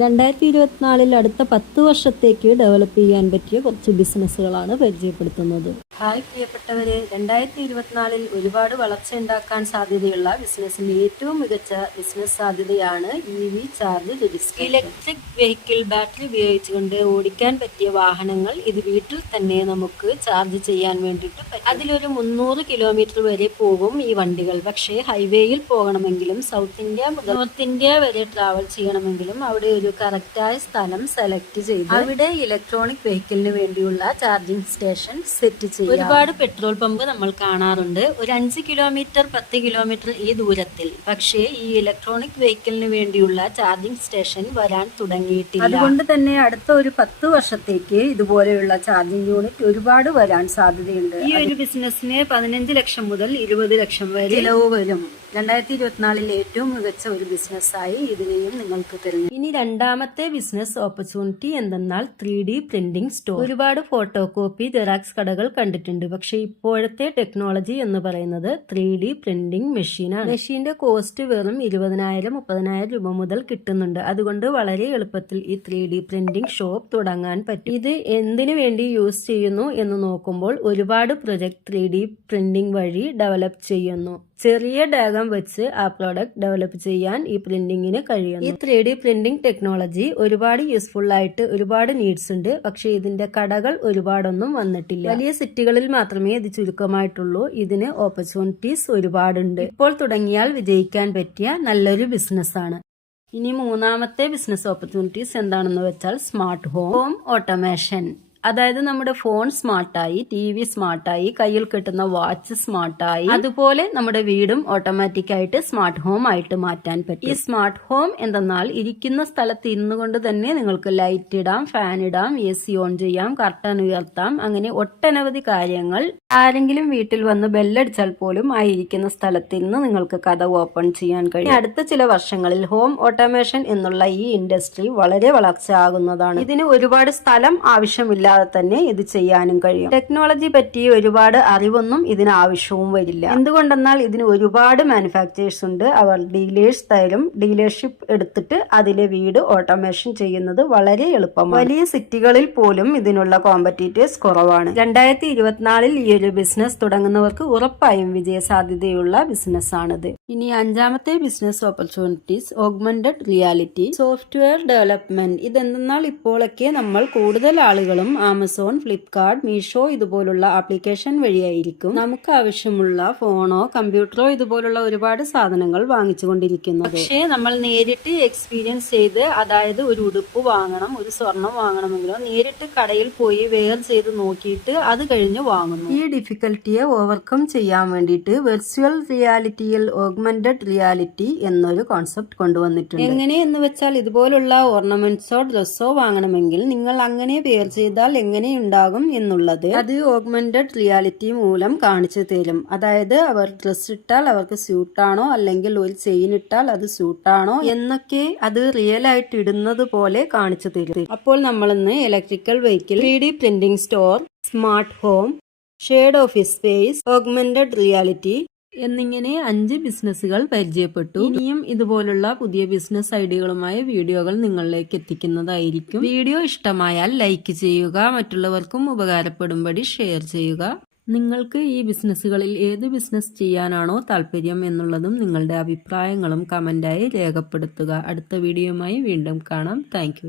2024 അടുത്ത 10 വർഷത്തേക്ക് ഡെവലപ്പ് ചെയ്യാൻ പറ്റിയ കുറച്ച് ബിസിനസ്സുകളാണ് പരിചയപ്പെടുത്തുന്നത്. ഹായ് പ്രിയപ്പെട്ടവരെ, 2024 ഒരുപാട് വളർച്ച ഉണ്ടാക്കാൻ സാധ്യതയുള്ള ബിസിനസ്സിന്റെ ഏറ്റവും മികച്ച ബിസിനസ് സാധ്യതയാണ് EV charge register. Electric vehicle battery ഉപയോഗിച്ചുകൊണ്ട് ഓടിക്കാൻ പറ്റിയ വാഹനങ്ങൾ ഇത് വീട്ടിൽ തന്നെ നമുക്ക് ചാർജ് ചെയ്യാൻ വേണ്ടിയിട്ട് പറ്റും. അതിലൊരു 300 കിലോമീറ്റർ വരെ പോകും ഈ വണ്ടികൾ. പക്ഷേ ഹൈവേയിൽ പോകണമെങ്കിലും സൗത്ത് ഇന്ത്യ മുതൽ നോർത്ത് ഇന്ത്യ വരെ ട്രാവൽ ചെയ്യണമെങ്കിലും അവിടെ ഒരു കറക്റ്റായ സ്ഥലം സെലക്ട് ചെയ്ത് അവിടെ ഇലക്ട്രോണിക് വെഹിക്കിളിന് വേണ്ടിയുള്ള ചാർജിംഗ് സ്റ്റേഷൻ സെറ്റ് ചെയ്യും. ഒരുപാട് പെട്രോൾ പമ്പ് നമ്മൾ കാണാറുണ്ട്, ഒരു 5 കിലോമീറ്റർ 10 കിലോമീറ്റർ ഈ ദൂരത്തിൽ. പക്ഷേ ഈ ഇലക്ട്രോണിക് വെഹിക്കിളിന് വേണ്ടിയുള്ള ചാർജിംഗ് സ്റ്റേഷൻ വരാൻ തുടങ്ങിയിട്ടില്ല. അതുകൊണ്ട് തന്നെ അടുത്ത ഒരു 10 വർഷത്തേക്ക് ഇതുപോലെയുള്ള ചാർജിംഗ് യൂണിറ്റ് ഒരുപാട് വരാൻ സാധ്യതയുണ്ട്. ഈ ഒരു ബിസിനസ്സിന് 15 ലക്ഷം മുതൽ 20 ലക്ഷം വരെ ചിലവ് വരും. 2024 ഏറ്റവും മികച്ച ഒരു ബിസിനസ്സായി ഇതിനെയും നിങ്ങൾക്ക് തിരഞ്ഞെടുക്കാം. ഇനി രണ്ടാമത്തെ ബിസിനസ് ഓപ്പർച്യൂണിറ്റി എന്തെന്നാൽ 3D പ്രിന്റിംഗ് സ്റ്റോർ. ഒരുപാട് ഫോട്ടോ കോപ്പി ജെറാക്സ് കടകൾ കണ്ടിട്ടുണ്ട്. പക്ഷെ ഇപ്പോഴത്തെ ടെക്നോളജി എന്ന് പറയുന്നത് 3D പ്രിന്റിംഗ് മെഷീനാണ്. മെഷീന്റെ കോസ്റ്റ് വെറും 20,000-30,000 രൂപ മുതൽ കിട്ടുന്നുണ്ട്. അതുകൊണ്ട് വളരെ എളുപ്പത്തിൽ ഈ 3D പ്രിന്റിംഗ് ഷോപ്പ് തുടങ്ങാൻ പറ്റും. ഇത് എന്തിനു വേണ്ടി യൂസ് ചെയ്യുന്നു എന്ന് നോക്കുമ്പോൾ ഒരുപാട് പ്രൊജക്ട് 3D പ്രിന്റിംഗ് വഴി ഡെവലപ്പ് ചെയ്യുന്നു. ചെറിയ ഡാഗം വെച്ച് ആ പ്രോഡക്റ്റ് ഡെവലപ്പ് ചെയ്യാൻ ഈ പ്രിന്റിങ്ങിന് കഴിയുന്നു. ഈ 3D പ്രിന്റിംഗ് ടെക്നോളജി ഒരുപാട് യൂസ്ഫുൾ ആയിട്ട് ഒരുപാട് നീഡ്സ് ഉണ്ട്. പക്ഷെ ഇതിന്റെ കടകൾ ഒരുപാടൊന്നും വന്നിട്ടില്ല. വലിയ സിറ്റികളിൽ മാത്രമേ ഇത് ചുരുക്കമായിട്ടുള്ളൂ. ഇതിന് ഓപ്പർച്യൂണിറ്റീസ് ഒരുപാടുണ്ട്. ഇപ്പോൾ തുടങ്ങിയാൽ വിജയിക്കാൻ പറ്റിയ നല്ലൊരു ബിസിനസ്സാണ്. ഇനി മൂന്നാമത്തെ ബിസിനസ് ഓപ്പർച്യൂണിറ്റീസ് എന്താണെന്ന് വെച്ചാൽ സ്മാർട്ട് ഹോം ഓട്ടോമേഷൻ. അതായത് നമ്മുടെ ഫോൺ സ്മാർട്ടായി, TV സ്മാർട്ടായി, കയ്യിൽ കിട്ടുന്ന വാച്ച് സ്മാർട്ടായി, അതുപോലെ നമ്മുടെ വീടും ഓട്ടോമാറ്റിക് ആയിട്ട് സ്മാർട്ട് ഹോം ആയിട്ട് മാറ്റാൻ പറ്റും. ഈ സ്മാർട്ട് ഹോം എന്തെന്നാൽ ഇരിക്കുന്ന സ്ഥലത്ത് ഇരുന്നുകൊണ്ട് തന്നെ നിങ്ങൾക്ക് ലൈറ്റ് ഇടാം, ഫാൻ ഇടാം, AC ഓൺ ചെയ്യാം, കർട്ടൻ ഉയർത്താം, അങ്ങനെ ഒട്ടനവധി കാര്യങ്ങൾ. ആരെങ്കിലും വീട്ടിൽ വന്ന് ബെല്ലടിച്ചാൽ പോലും ആയിരിക്കുന്ന സ്ഥലത്ത് നിന്ന് നിങ്ങൾക്ക് കഥ ഓപ്പൺ ചെയ്യാൻ കഴിയും. അടുത്ത ചില വർഷങ്ങളിൽ ഹോം ഓട്ടോമേഷൻ എന്നുള്ള ഈ ഇൻഡസ്ട്രി വളരെ വളർച്ച ആകുന്നതാണ്. ഇതിന് ഒരുപാട് സ്ഥലം ആവശ്യമില്ല തന്നെ ഇത് ചെയ്യാനും കഴിയും. ടെക്നോളജി പറ്റി ഒരുപാട് അറിവൊന്നും ഇതിന് ആവശ്യവും വരില്ല. എന്തുകൊണ്ടെന്നാൽ ഇതിന് ഒരുപാട് മാനുഫാക്ചേഴ്സ് ഉണ്ട്. അവർ ഡീലേഴ്സ് തരും. ഡീലർഷിപ്പ് എടുത്തിട്ട് അതിലെ വീട് ഓട്ടോമേഷൻ ചെയ്യുന്നത് വളരെ എളുപ്പമാണ്. വലിയ സിറ്റികളിൽ പോലും ഇതിനുള്ള കോമ്പറ്റീറ്റേഴ്സ് കുറവാണ്. 2024 ഈ ഒരു ബിസിനസ് തുടങ്ങുന്നവർക്ക് ഉറപ്പായും വിജയ സാധ്യതയുള്ള ബിസിനസ് ആണിത്. ഇനി അഞ്ചാമത്തെ business opportunities augmented reality software development. ഇതെന്നാൽ ഇപ്പോഴൊക്കെ നമ്മൾ കൂടുതൽ ആളുകളും ആമസോൺ, ഫ്ലിപ്കാർട്ട്, മീഷോ ഇതുപോലുള്ള ആപ്ലിക്കേഷൻ വഴിയായിരിക്കും നമുക്ക് ആവശ്യമുള്ള ഫോണോ കമ്പ്യൂട്ടറോ ഇതുപോലുള്ള ഒരുപാട് സാധനങ്ങൾ വാങ്ങിച്ചുകൊണ്ടിരിക്കുന്നത്. പക്ഷേ നമ്മൾ നേരിട്ട് എക്സ്പീരിയൻസ് ചെയ്ത്, അതായത് ഒരു ഉടുപ്പ് വാങ്ങണം, ഒരു സ്വർണം വാങ്ങണമെങ്കിലോ നേരിട്ട് കടയിൽ പോയി വെയർ ചെയ്ത് നോക്കിയിട്ട് അത് കഴിഞ്ഞ് വാങ്ങുന്നു. ഈ ഡിഫിക്കൽറ്റിയെ ഓവർകം ചെയ്യാൻ വേണ്ടിയിട്ട് വെർച്വൽ റിയാലിറ്റിയിൽ ഓഗ്മെന്റഡ് റിയാലിറ്റി എന്നൊരു കോൺസെപ്റ്റ് കൊണ്ടുവന്നിട്ടുണ്ട്. എങ്ങനെയെന്ന് വെച്ചാൽ ഇതുപോലുള്ള ഓർണമെന്റ്സോ ഡ്രസ്സോ വാങ്ങണമെങ്കിൽ നിങ്ങൾ അങ്ങനെ വെയർ ചെയ്താൽ എങ്ങനെയുണ്ടാകും എന്നുള്ളത് അത് ഓഗ്മെന്റഡ് റിയാലിറ്റി മൂലം കാണിച്ചു തരും. അതായത് അവർ ഡ്രസ് ഇട്ടാൽ അവർക്ക് സ്യൂട്ടാണോ, അല്ലെങ്കിൽ ഒരു ചെയിൻ ഇട്ടാൽ അത് സ്യൂട്ടാണോ എന്നൊക്കെ അത് റിയൽ ആയിട്ട് ഇടുന്നത് പോലെ കാണിച്ചു തരും. അപ്പോൾ നമ്മളിന്ന് electrical vehicle, 3D printing store, smart home, shared office space, augmented reality എന്നിങ്ങനെ 5 ബിസിനസ്സുകൾ പരിചയപ്പെട്ടു. ഇനിയും ഇതുപോലുള്ള പുതിയ ബിസിനസ് ഐഡിയകളുമായി വീഡിയോകൾ നിങ്ങളിലേക്ക് എത്തിക്കുന്നതായിരിക്കും. വീഡിയോ ഇഷ്ടമായാൽ ലൈക്ക് ചെയ്യുക, മറ്റുള്ളവർക്കും ഉപകാരപ്പെടുമ്പടി ഷെയർ ചെയ്യുക. നിങ്ങൾക്ക് ഈ ബിസിനസ്സുകളിൽ ഏത് ബിസിനസ് ചെയ്യാനാണോ താല്പര്യം എന്നുള്ളതും നിങ്ങളുടെ അഭിപ്രായങ്ങളും കമന്റായി രേഖപ്പെടുത്തുക. അടുത്ത വീഡിയോയുമായി വീണ്ടും കാണാം. താങ്ക്